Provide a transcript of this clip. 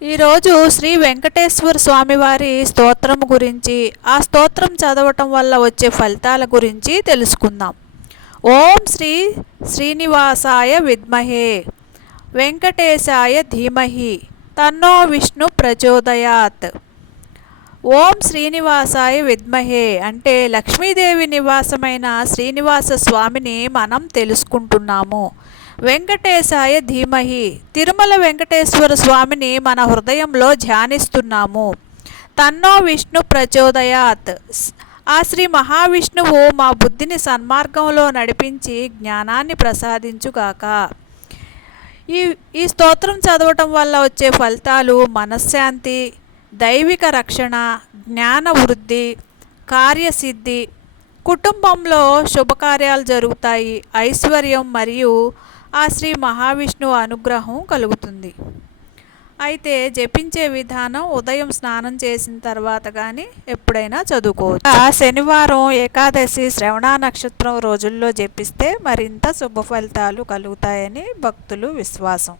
ఈరోజు శ్రీ వెంకటేశ్వర స్వామివారి స్తోత్రం గురించి, ఆ స్తోత్రం చదవటం వల్ల వచ్చే ఫలితాల గురించి తెలుసుకుందాం. ఓం శ్రీ శ్రీనివాసాయ విద్మహే వెంకటేశాయ ధీమహి తన్నో విష్ణు ప్రచోదయాత్. ఓం శ్రీనివాసాయ విద్మహే అంటే లక్ష్మీదేవి నివాసమైన శ్రీనివాస స్వామిని మనం తెలుసుకుంటున్నాము. వెంకటేశాయ ధీమహి తిరుమల వెంకటేశ్వర స్వామిని మన హృదయంలో ధ్యానిస్తున్నాము. తన్నో విష్ణు ప్రచోదయాత్ ఆ శ్రీ మహావిష్ణువు మా బుద్ధిని సన్మార్గంలో నడిపించి జ్ఞానాన్ని ప్రసాదించుగాక. ఈ స్తోత్రం చదవటం వల్ల వచ్చే ఫలితాలు మనశ్శాంతి, దైవిక రక్షణ, జ్ఞాన వృద్ధి, కార్యసిద్ధి, కుటుంబంలో శుభకార్యాలు జరుగుతాయి, ఐశ్వర్యం మరియు ఆ శ్రీ మహావిష్ణువు అనుగ్రహం కలుగుతుంది. అయితే జపించే విధానం ఉదయం స్నానం చేసిన తర్వాత కానీ ఎప్పుడైనా చదువుకోవచ్చు. శనివారం, ఏకాదశి, శ్రవణ నక్షత్రం రోజుల్లో జపిస్తే మరింత శుభ ఫలితాలు కలుగుతాయని భక్తులు విశ్వాసం.